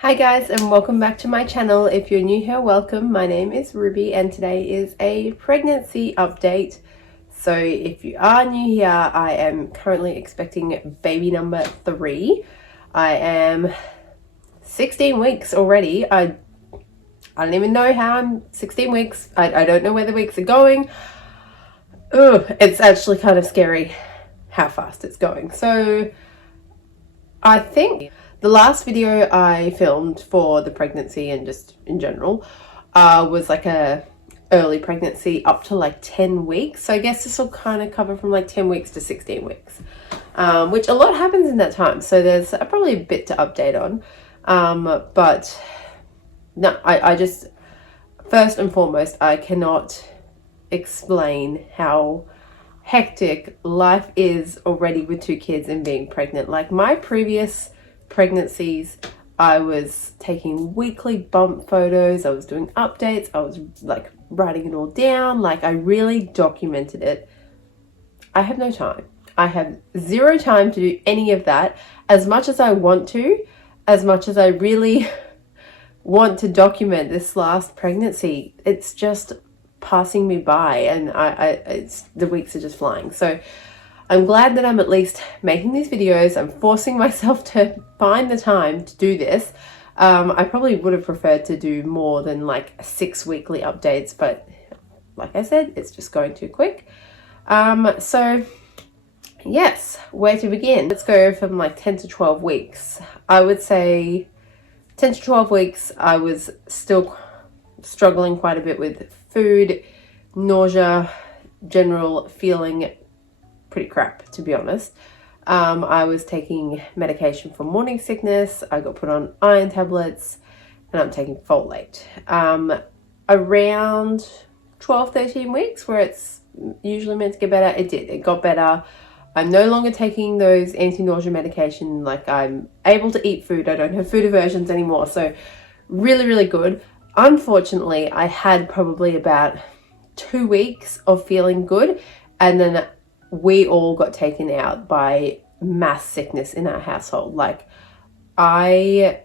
Hi guys, and welcome back to my channel. If you're new here, welcome. My name is Ruby and today is a pregnancy update. So if you are new here, I am currently expecting baby number 3. I am 16 weeks already. I don't even know how I'm 16 weeks. I don't know where the weeks are going. It's actually kind of scary how fast it's going. So I think the last video I filmed for the pregnancy and just in general was like a early pregnancy up to like 10 weeks. So I guess this will kind of cover from like 10 weeks to 16 weeks, which a lot happens in that time. So there's probably a bit to update on. But no, I just, first and foremost, I cannot explain how hectic life is already with 2 kids and being pregnant. Like my previous pregnancies, I was taking weekly bump photos, I was doing updates, I was like writing it all down, like I really documented it. I have no time. I have 0 time to do any of that. As much as I want to, as much as I really want to document this last pregnancy, it's just passing me by, and the weeks are just flying. So I'm glad that I'm at least making these videos. I'm forcing myself to find the time to do this. I probably would have preferred to do more than like 6 weekly updates, but like I said, it's just going too quick. So yes, where to begin? Let's go from like 10 to 12 weeks. I would say 10 to 12 weeks, I was still struggling quite a bit with food, nausea, general feeling pretty crap, to be honest. I was taking medication for morning sickness. I got put on iron tablets and I'm taking folate. Around 12, 13 weeks, where it's usually meant to get better, it did. It got better. I'm no longer taking those anti-nausea medication. Like, I'm able to eat food. I don't have food aversions anymore. So really, really good. Unfortunately, I had probably about 2 weeks of feeling good, and then we all got taken out by mass sickness in our household. Like, I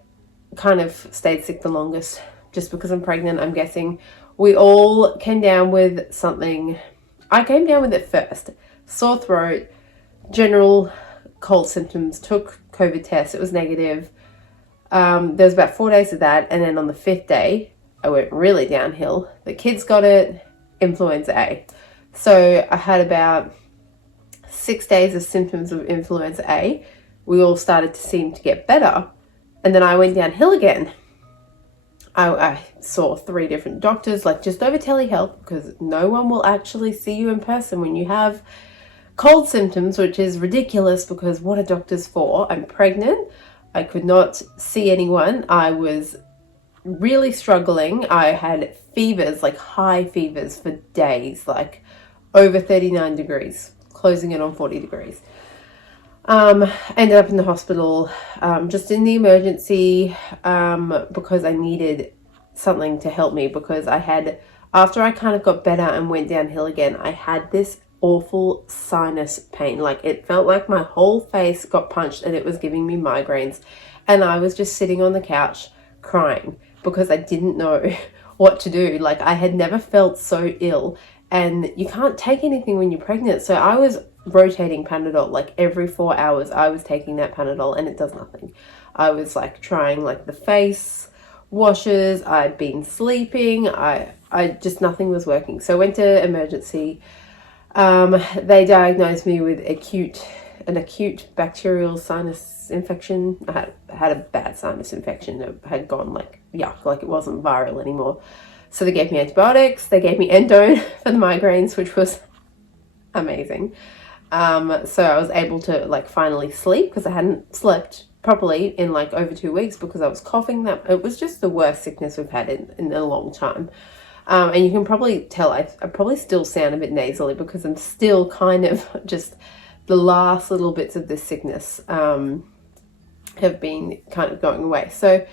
kind of stayed sick the longest just because I'm pregnant, I'm guessing. We all came down with something. I came down with it first. Sore throat, general cold symptoms, took COVID test, it was negative. There was about 4 days of that, and then on the 5th day, I went really downhill. The kids got it, influenza A. So I had about 6 days of symptoms of influenza A. We all started to seem to get better, and then I went downhill again. I saw 3 different doctors, like just over telehealth, because no one will actually see you in person when you have cold symptoms, which is ridiculous because what are doctors for? I'm pregnant. I could not see anyone. I was really struggling. I had fevers, like high fevers for days, like over 39 degrees, closing in on 40 degrees. Ended up in the hospital, just in the emergency, because I needed something to help me, because I had, after I kind of got better and went downhill again, I had this awful sinus pain. Like, it felt like my whole face got punched and it was giving me migraines, and I was just sitting on the couch crying because I didn't know what to do. Like, I had never felt so ill, and you can't take anything when you're pregnant. So I was rotating Panadol, like every 4 hours I was taking that Panadol, and it does nothing. I was like trying like the face washes, I'd been sleeping, I just, nothing was working. So I went to emergency. They diagnosed me with an acute bacterial sinus infection. I had a bad sinus infection. It had gone like yuck, like it wasn't viral anymore. So they gave me antibiotics, they gave me endone for the migraines, which was amazing. So I was able to like finally sleep, because I hadn't slept properly in like over 2 weeks because I was coughing. That it was just the worst sickness we've had in a long time. And you can probably tell I probably still sound a bit nasally because I'm still kind of just, the last little bits of this sickness have been kind of going away. So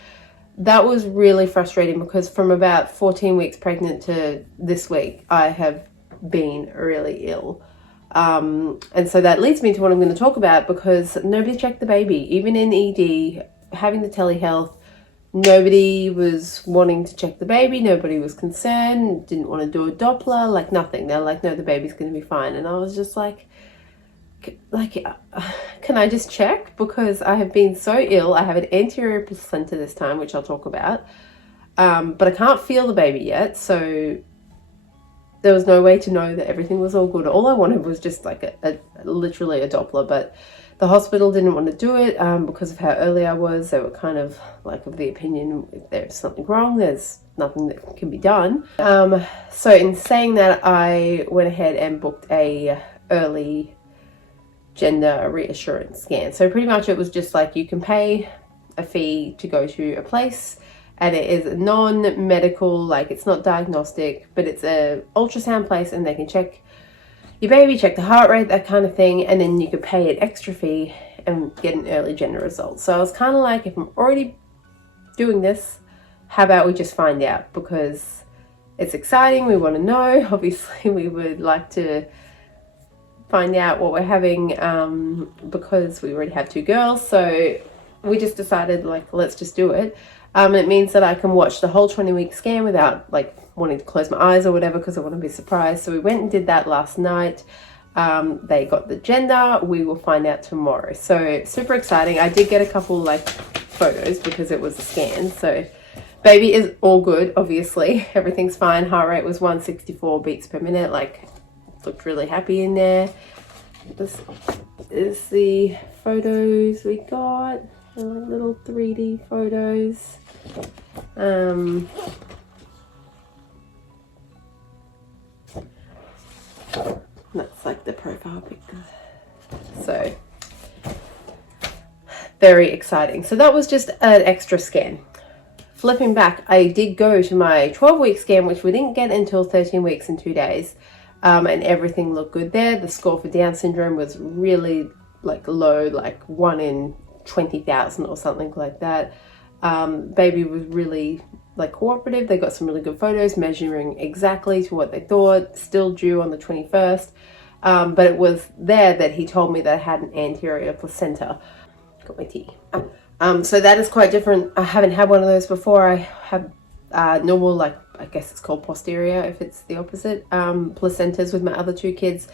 that was really frustrating, because from about 14 weeks pregnant to this week, I have been really ill. And so that leads me to what I'm going to talk about, because nobody checked the baby, even in ED, having the telehealth, Nobody was wanting to check the baby. Nobody was concerned. Didn't want to do a Doppler, like nothing. They're like, no, the baby's going to be fine. And I was just like, can I just check? Because I have been so ill. I have an anterior placenta this time, which I'll talk about. But I can't feel the baby yet. So there was no way to know that everything was all good. All I wanted was just like literally a Doppler, but the hospital didn't want to do it because of how early I was. They were kind of like of the opinion, if there's something wrong, there's nothing that can be done. So in saying that, I went ahead and booked a early gender reassurance scan. So pretty much it was just like you can pay a fee to go to a place, and it is non-medical, like it's not diagnostic, but it's a ultrasound place, and they can check your baby, check the heart rate, that kind of thing, and then you could pay an extra fee and get an early gender result. So I was kind of like, if I'm already doing this, how about we just find out? Because it's exciting, we want to know. Obviously we would like to find out what we're having because we already have 2 girls. So we just decided, like, let's just do it. It means that I can watch the whole 20-week scan without like wanting to close my eyes or whatever, because I want to be surprised. So we went and did that last night. They got the gender. We will find out tomorrow. So super exciting. I did get a couple like photos because it was a scan. So baby is all good, obviously. Everything's fine. Heart rate was 164 beats per minute. Like, looked really happy in there. This is the photos we got. Little 3D photos. That's like the profile picture. So very exciting. So that was just an extra scan. Flipping back, I did go to my 12-week scan, which we didn't get until 13 weeks and 2 days. And everything looked good there. The score for Down syndrome was really like low, like 1 in 20,000 or something like that. Baby was really like cooperative. They got some really good photos measuring exactly to what they thought. Still due on the 21st. But it was there that he told me that I had an anterior placenta. Got my tea. So that is quite different. I haven't had one of those before. I have normal, like, I guess it's called posterior if it's the opposite, placentas with my other 2 kids.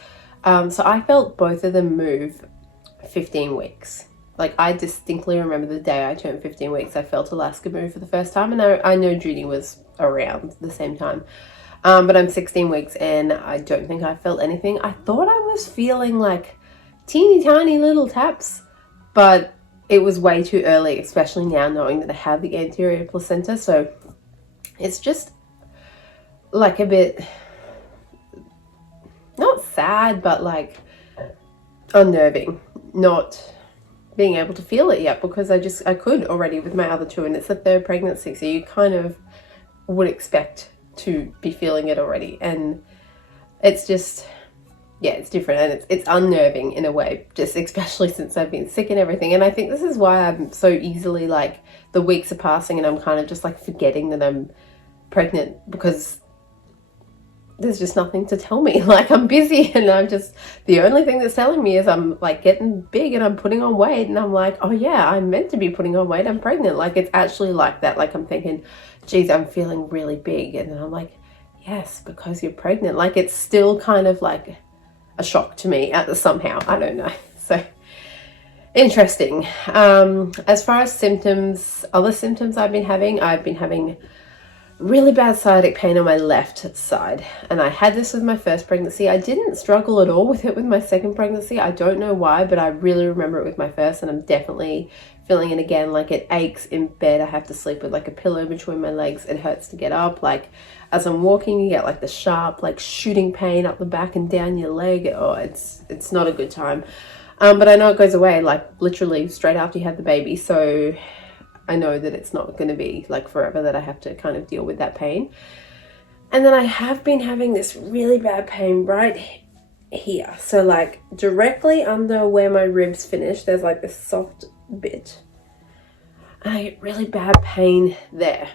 So I felt both of them move 15 weeks. Like, I distinctly remember the day I turned 15 weeks, I felt Alaska move for the first time, and I know Judy was around the same time. But I'm 16 weeks and I don't think I felt anything. I thought I was feeling like teeny tiny little taps, but it was way too early, especially now knowing that I have the anterior placenta. So it's just like a bit, not sad, but like unnerving, not being able to feel it yet, because I could already with my other 2, and it's the 3rd pregnancy, so you kind of would expect to be feeling it already. And it's just, yeah, it's different, and it's unnerving in a way, just especially since I've been sick and everything. And I think this is why I'm so easily, like, the weeks are passing and I'm kind of just like forgetting that I'm pregnant, because there's just nothing to tell me. Like, I'm busy and I'm just, the only thing that's telling me is I'm like getting big and I'm putting on weight, and I'm like, oh yeah, I'm meant to be putting on weight, I'm pregnant. Like, it's actually like that. Like, I'm thinking, geez, I'm feeling really big, and then I'm like, yes, because you're pregnant. Like, it's still kind of like a shock to me somehow. I don't know. So interesting. As far as symptoms, other symptoms I've been having really bad sciatic pain on my left side, and I had this with my first pregnancy. I didn't struggle at all with it with my second pregnancy. I don't know why, but I really remember it with my first, and I'm definitely feeling it again. Like, it aches in bed. I have to sleep with like a pillow between my legs. It hurts to get up. Like, as I'm walking, you get like the sharp, like, shooting pain up the back and down your leg. Oh, it's not a good time. But I know it goes away like literally straight after you have the baby. So I know that it's not going to be like forever that I have to kind of deal with that pain. And then I have been having this really bad pain right here. So like directly under where my ribs finish, there's like this soft bit. And I get really bad pain there.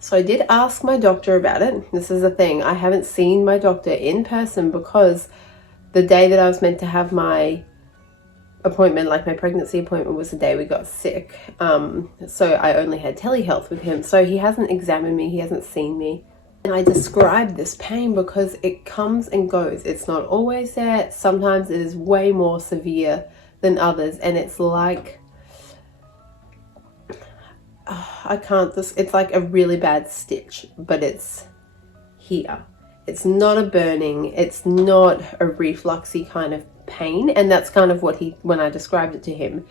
So I did ask my doctor about it. This is the thing. I haven't seen my doctor in person because the day that I was meant to have my appointment, like my pregnancy appointment, was the day we got sick. So I only had telehealth with him. So he hasn't examined me, he hasn't seen me. And I describe this pain because it comes and goes. It's not always there. Sometimes it is way more severe than others. And it's like, it's like a really bad stitch, but it's here. It's not a burning, it's not a refluxy kind of pain. And that's kind of what when I described it to him,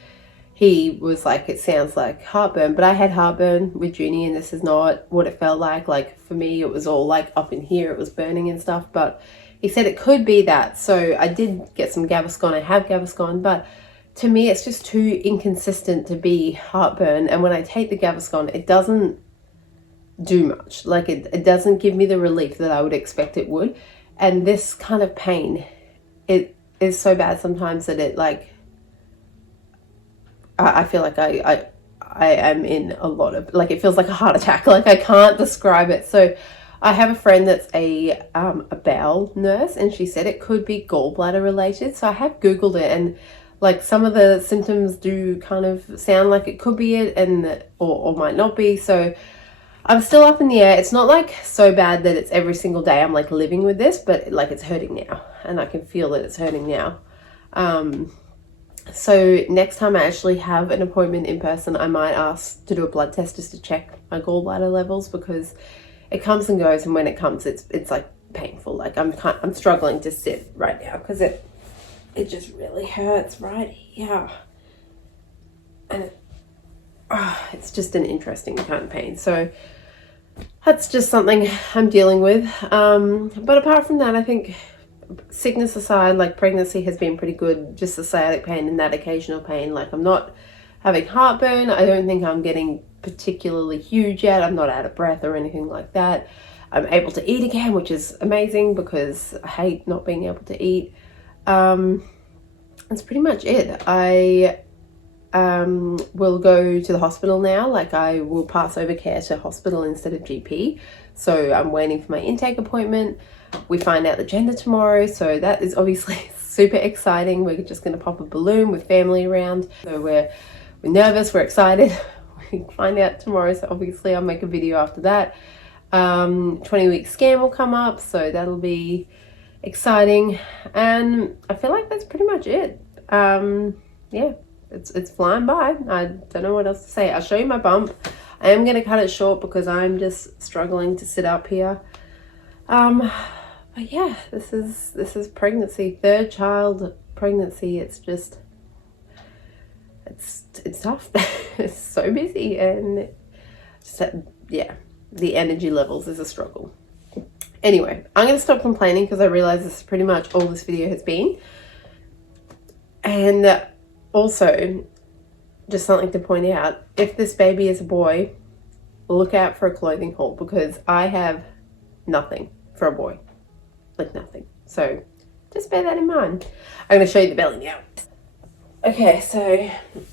he was like, it sounds like heartburn. But I had heartburn with Junie, and this is not what it felt like. Like for me, it was all like up in here, it was burning and stuff. But he said it could be that. So I did get some Gaviscon. I have Gaviscon, but to me, it's just too inconsistent to be heartburn. And when I take the Gaviscon, it doesn't do much. Like it doesn't give me the relief that I would expect it would. And this kind of pain, it is so bad sometimes that it like, I feel like I am in a lot of, like, it feels like a heart attack. Like I can't describe it. So I have a friend that's a bowel nurse, and she said it could be gallbladder related. So I have Googled it, and like some of the symptoms do kind of sound like it could be it, and or might not be. So I'm still up in the air. It's not like so bad that it's every single day I'm like living with this, but like it's hurting now, and I can feel that it's hurting now. So next time I actually have an appointment in person, I might ask to do a blood test just to check my gallbladder levels, because it comes and goes, and when it comes, it's like painful. Like I'm struggling to sit right now because it just really hurts right here, and it's just an interesting kind of pain. So that's just something I'm dealing with. But apart from that, I think sickness aside, like pregnancy has been pretty good. Just the sciatic pain and that occasional pain. Like I'm not having heartburn. I don't think I'm getting particularly huge yet. I'm not out of breath or anything like that. I'm able to eat again, which is amazing because I hate not being able to eat. That's pretty much it. I will go to the hospital now. Like I will pass over care to hospital instead of GP. So I'm waiting for my intake appointment. We find out the gender tomorrow. So that is obviously super exciting. We're just going to pop a balloon with family around. So we're nervous, we're excited. We find out tomorrow. So obviously I'll make a video after that. 20-week scan will come up. So that'll be exciting. And I feel like that's pretty much it. Yeah. It's flying by. I don't know what else to say. I'll show you my bump. I am going to cut it short because I'm just struggling to sit up here. But yeah, this is pregnancy, third child pregnancy. It's just, it's tough. It's so busy, and just yeah, the energy levels is a struggle. Anyway, I'm going to stop complaining because I realize this is pretty much all this video has been. And also, just something to point out, if this baby is a boy, look out for a clothing haul, because I have nothing for a boy. Like nothing. So just bear that in mind. I'm going to show you the belly now. Okay, so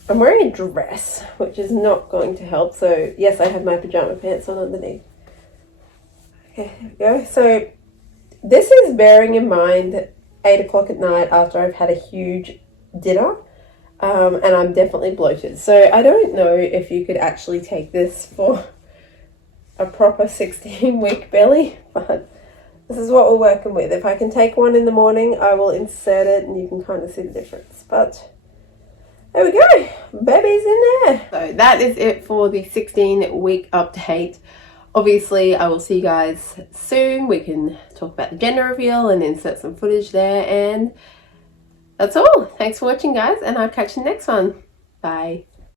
I'm wearing a dress, which is not going to help. So yes, I have my pajama pants on underneath. Okay, there we go. So this is bearing in mind 8 o'clock at night after I've had a huge dinner. And I'm definitely bloated. So I don't know if you could actually take this for a proper 16-week belly, but this is what we're working with. If I can take one in the morning, I will insert it and you can kind of see the difference. But there we go, baby's in there. So that is it for the 16-week update. Obviously, I will see you guys soon. We can talk about the gender reveal and insert some footage there, and that's all. Thanks for watching, guys, and I'll catch you next one. Bye.